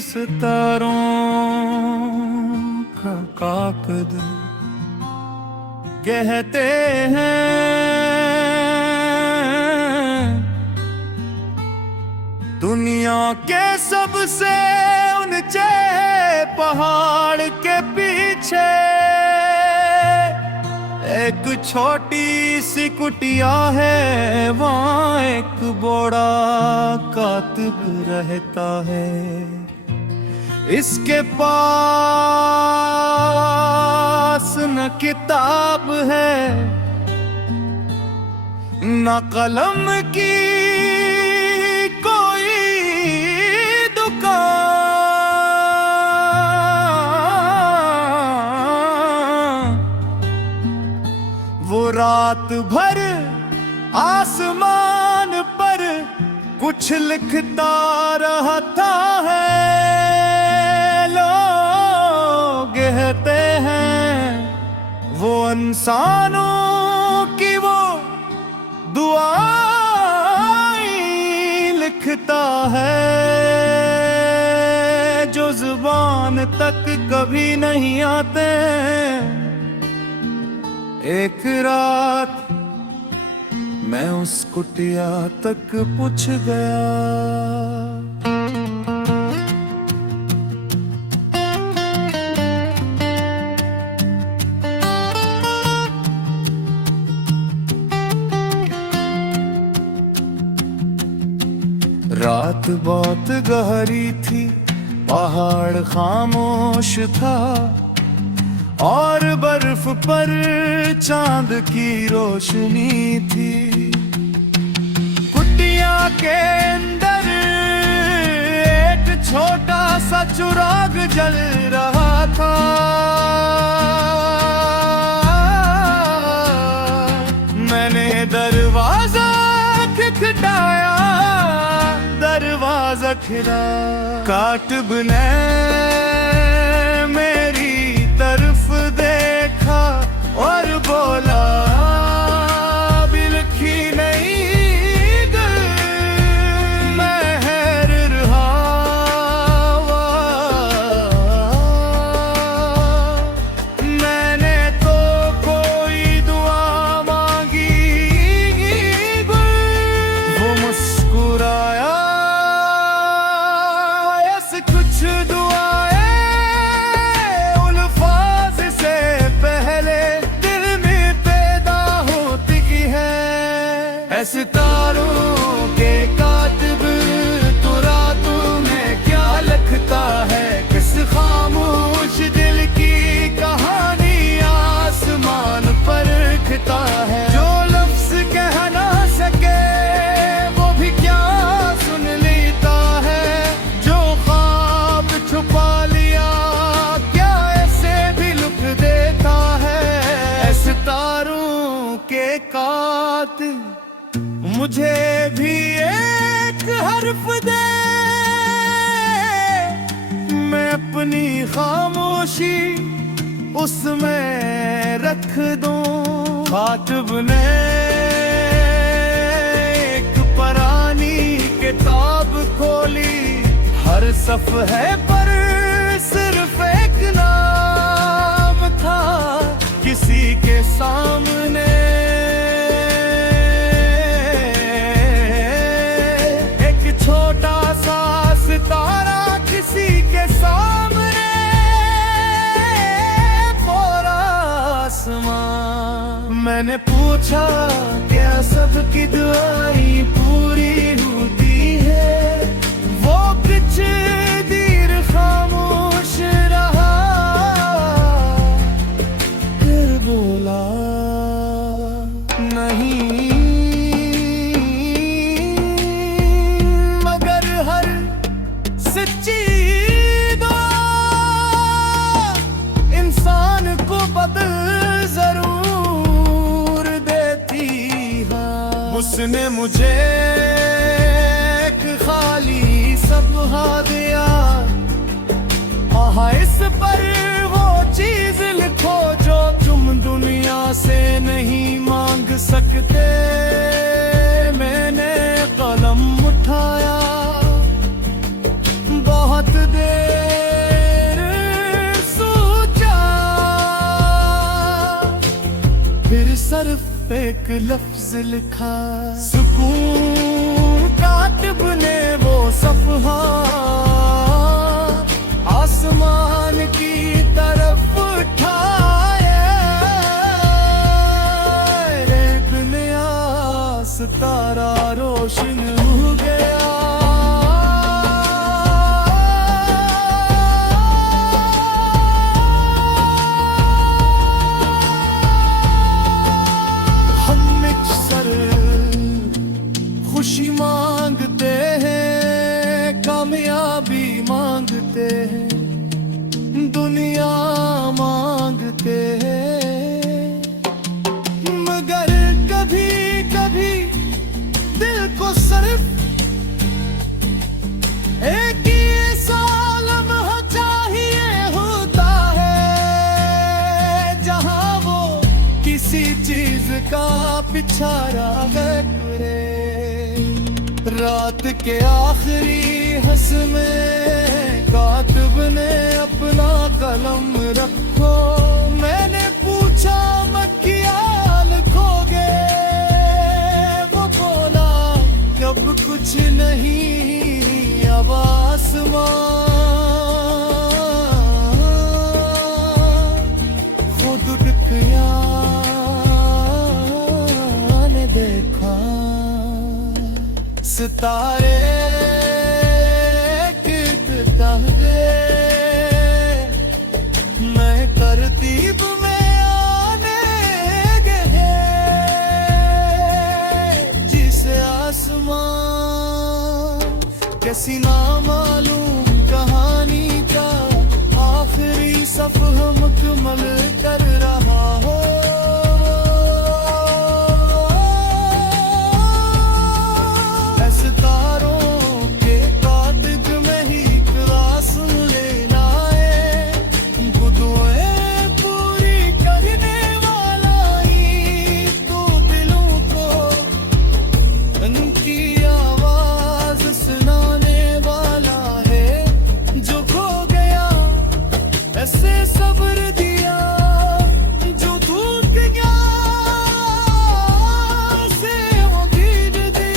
सितारों का काकद कहते हैं दुनिया के सबसे ऊंचे पहाड़ के पीछे एक छोटी सी कुटिया है, वहाँ एक बड़ा कातिब रहता है। इसके पास न किताब है न कलम की कोई दुकान। वो रात भर आसमान पर कुछ लिखता रहता है। कहते हैं वो इंसानों की वो दुआएं लिखता है जो जुबान तक कभी नहीं आते। एक रात मैं उस कुटिया तक पूछ गया। रात बहुत गहरी थी, पहाड़ खामोश था और बर्फ पर चांद की रोशनी थी। कुटिया के अंदर एक छोटा सा चिराग जल रहा था। मैंने दरवाजा खटखटाया, दरवाजा खिला। कातिब ने मेरी तरफ देखा और बोला भी लिखी नहीं गई। मैं हैर रहा, मैंने तो कोई दुआ मांगी। वो मुस्कुराया, कुछ दुआएं उल्फाज से पहले दिल में पैदा होती है। ऐसे तारों के कातिब तो रातों में क्या लिखता है, किस खामोश दिल की कहानी आसमान पर लिखता है। जो लफ्ज कह ना सके वो भी क्या सुन लेता है। छुपा लिया क्या ऐसे भी लुक देता है। ऐसे तारों के कातिब मुझे भी एक हर्फ दे, मैं अपनी खामोशी उसमें रख दूं। कातिब ने एक पुरानी किताब खोली, हर सफ़हे पर सिर्फ एक नाम था किसी के सामने। एक छोटा सा सितारा किसी के सामने, पूरा आसमान। मैंने पूछा क्या सबकी दुआएं पूरी होती है। वो कुछ देर खामोश रहा, फिर बोला नहीं, मगर हर सच्ची दुआ इंसान को बदल जरूर देती है। उसने मुझे एक खाली सबहा दिया, आहा इस पर वो चीज लिखो जो तुम दुनिया से नहीं मांग सकते। मैंने कलम उठाया, बहुत देर लफ्ज लिखा, सुकून कातिब ने वो सफ़हा आसमान की तरफ उठाया, एक नया सितारा रोशन हो गया। खुशी मांगते हैं, कामयाबी मांगते हैं, दुनिया मांगते हैं, मगर कभी कभी दिल को सिर्फ एक ही ऐसा लम्हा चाहिए होता है, जहां वो किसी चीज का पीछा करे। रात के आखिरी हंस में कातिब ने अपना कलम रखो, मैंने पूछा मत क्या लिखोगे, वो बोला अब कुछ नहीं, अब आसमान खुद उठ गया ने देखा, सितारे कितने मैं तरतीब में आने गए, जिसे आसमान कैसी ना मालूम कहानी का आखिरी सफ़हा मुकम्मल कर रहा हो। सब्र दिया जो टूट गया, से उम्मीद दी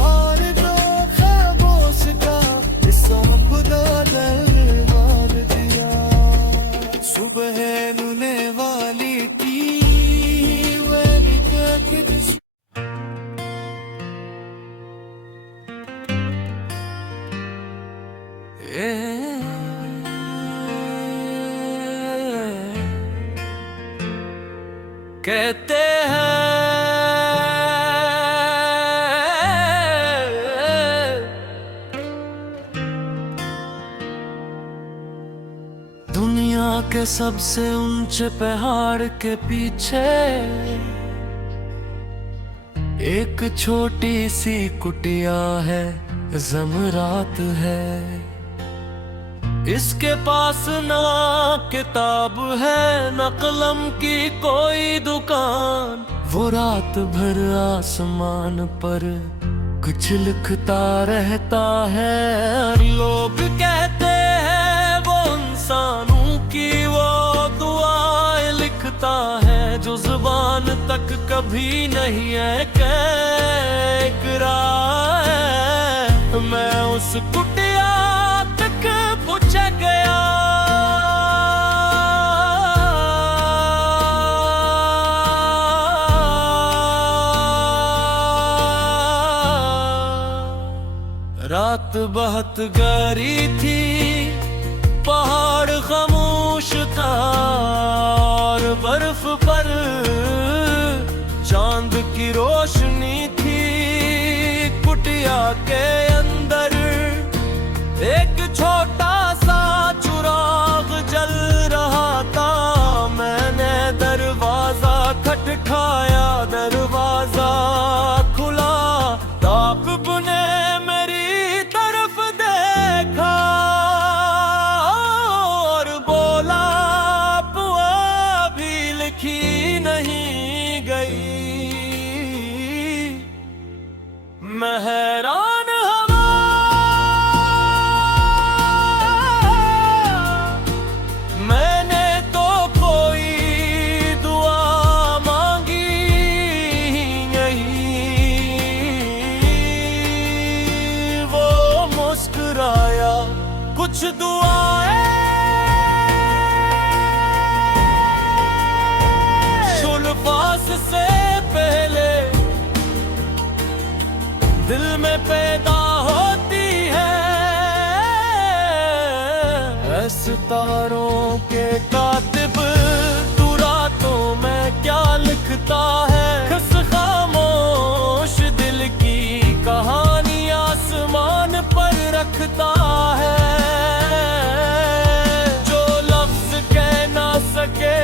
और दो खामोश का हिस्सा खुदा दरबार दिया। सुबह नुने वाली थी वही कहते हैं दुनिया के सबसे ऊंचे पहाड़ के पीछे एक छोटी सी कुटिया है, ज़मरात है। इसके पास ना किताब है न कलम की कोई दुकान, वो रात भर आसमान पर कुछ लिखता रहता है। लोग कहते हैं वो इंसानों की वो दुआएं लिखता है, जो जुबान तक कभी नहीं है कह इकरार है। मैं उस कुटिया तक पूछ गया, रात बहुत गहरी थी, पहाड़ खामोश था और बर्फ पर चांद की रोशनी थी। कुटिया के अंदर एक छोटा सा चिराग जल रहा था। मैंने दरवाजा खटखाया, दरवाजा खुला, ताक़िब ने मेरी तरफ देखा और बोला अभी लिखी नहीं गई। मैं हैरान में पैदा होती है। सितारों के कातिब तू रातों में क्या लिखता है। खस खामोश दिल की कहानी आसमान पर रखता है। जो लफ्ज कह ना सके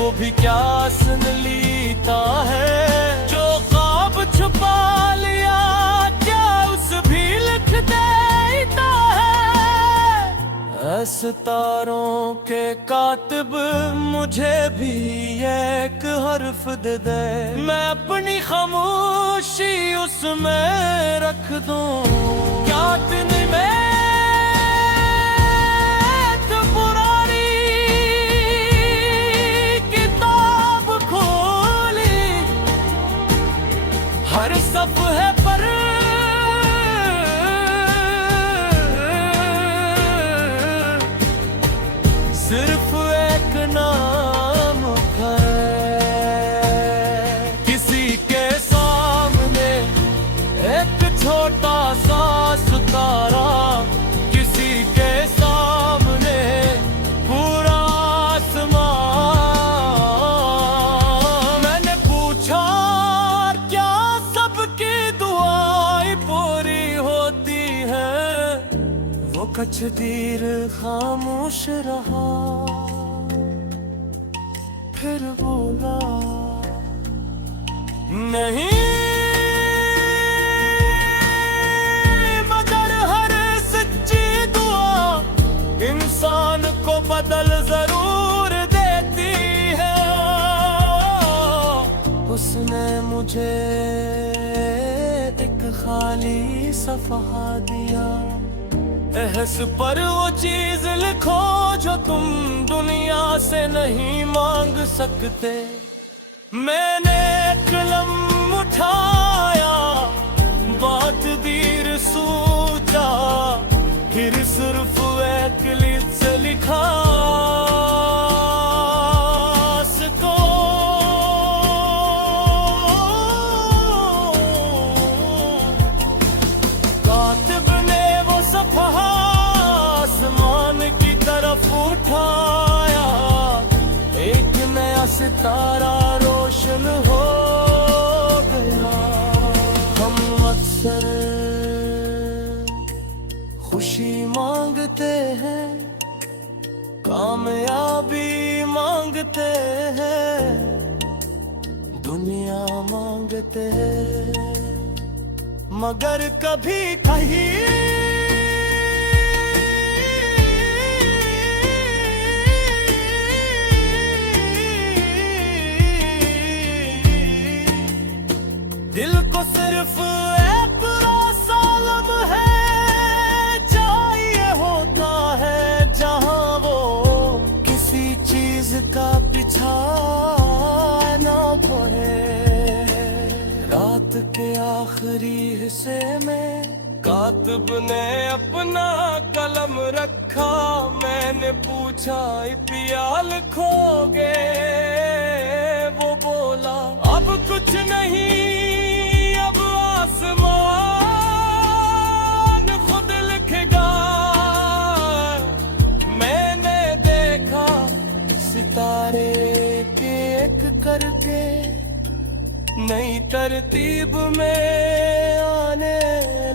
वो भी क्या सुन लेता है। जो ख्वाब छुपा लिया क्या उस भी लिख देता है। सितारों के कातिब मुझे भी एक हर्फ दे दे। मैं अपनी खामोशी उसमें रख दूं। क्या दिन में तो पुरानी किताब खोली। हर सफ़े पर सिर्फ एक नाम है। किसी के सामने एक छोटा सा सितारा। किसी के सामने पूरा आसमां। मैंने पूछा क्या सबकी दुआएं पूरी होती है। वो कुछ देर खामोश रहा फिर बोला नहीं। मगर हर सच्ची दुआ इंसान को बदल जरूर देती है। उसने मुझे एक खाली सफ़हा दिया। एहस पर वो चीज लिखो जो तुम दुनिया से नहीं मांग सकते। मैंने कलम उठाया बात दीर सोचा। फिर सिर्फ एक लिख से लिखा सको। कातिब ने वो सफ़हा आसमान की तरफ उठाया। एक नया सितारा रोशन हो गया। हम अक्सर खुशी मांगते हैं, कामयाबी मांगते हैं, दुनिया मांगते हैं। मगर कभी कहीं दिल को सिर्फ एक रास्ता लम्हा चाहिए होता है। जहां वो किसी चीज का पीछा ना पड़े। रात के आखिरी हिस्से में कातिब ने अपना कलम रखा। मैंने पूछा क्या लिखोगे। वो बोला अब कुछ नहीं, अब आसमान खुद लिखेगा। मैंने देखा सितारे एक करके नई तरतीब में आने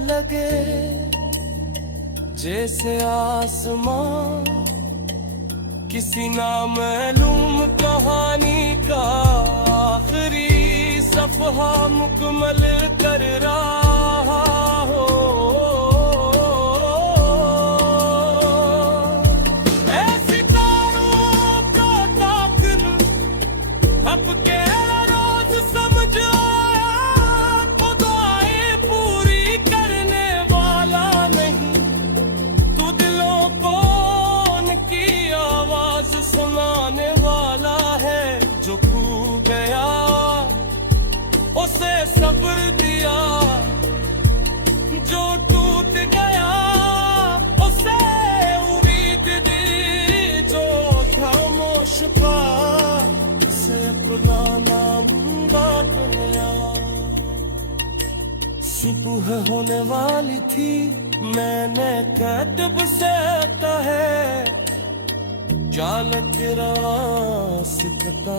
लगे। जैसे आसमान किसी नामालूम कहानी का आखिरी सफ़हा मुकम्मल कर रहा हो। ऐसी तारों का ताक़िर अब के रोज समझ आया। खुदाएं पूरी करने वाला नहीं, तू दिलों को उनकी आवाज सुनाने वाला है। जो खो गया उसे सब्र दिया, जो टूट गया उसे उम्मीद दी। जो खामोश था उसे अपना नाम बात लिया। सुबह होने वाली थी, मैंने कातिब से कहे, चाल के रास्ता